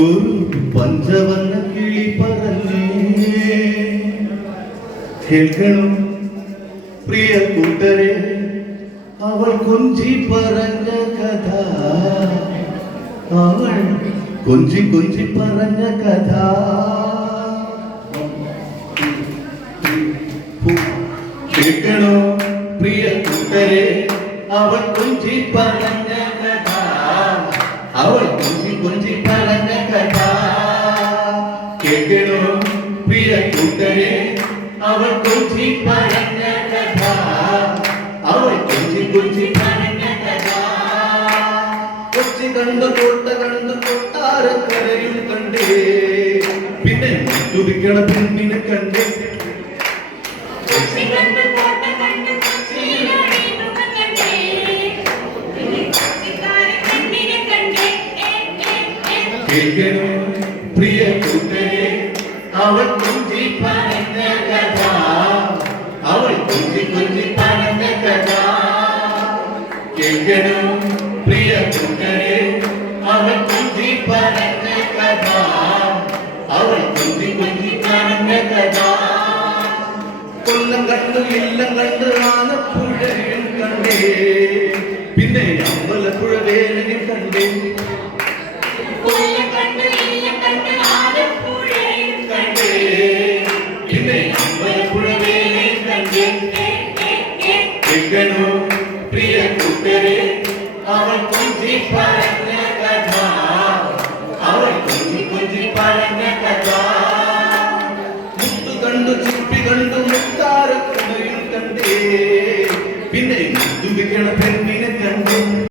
ഒരു പഞ്ചവർണ്ണ കിളി പറഞ്ഞേ കേൾക്കണം പ്രിയ കൂട്ടരെ, അവൾ കൊഞ്ചി പറഞ്ഞ കഥ, അവൾ കൊഞ്ചി കൊഞ്ചി പറഞ്ഞ കഥ. കേൾക്കണോ പ്രിയ കൂട്ടരെ, അവൾ കൊഞ്ചി പറഞ്ഞ കഥ, അവൾ കൊഞ്ചി കൊഞ്ചി പറഞ്ഞ കഥ. കേൾക്കണോ പ്രിയ കൂട്ടരെ, അവൾ കൊഞ്ചി പറഞ്ഞ കഥ, അവൾ കൊഞ്ചി കൊഞ്ചി പറഞ്ഞ കഥ. കൊച്ചി കണ്ടു കോട്ട കണ്ടു കൊട്ടാരക്കരയും കണ്ടേ, പിന്നെ തുടിക്കണ പെണ്ണിനെ കണ്ടേ. കേൾക്കണോ പ്രിയ കൂട്ടരെ, അവൾ കൊഞ്ചി പറഞ്ഞ കഥ, അവൾ കൊഞ്ചി കൊഞ്ചി പറഞ്ഞ കഥ. കേൾക്കണോ പ്രിയ കൂട്ടരെ, അവൾ കൊഞ്ചി പറഞ്ഞ കഥ, അവൾ കൊഞ്ചി കൊഞ്ചി പറഞ്ഞ കഥ. കൊല്ലം കണ്ടു ഇല്ലം കണ്ട് ആലപ്പുഴയും കണ്ടേ, പിന്നെ അമ്പലപ്പുഴ വേലയും കണ്ടേ. കേൾക്കണോ പ്രിയ കൂട്ടരെ, അവൾ കൊഞ്ചി പറഞ്ഞ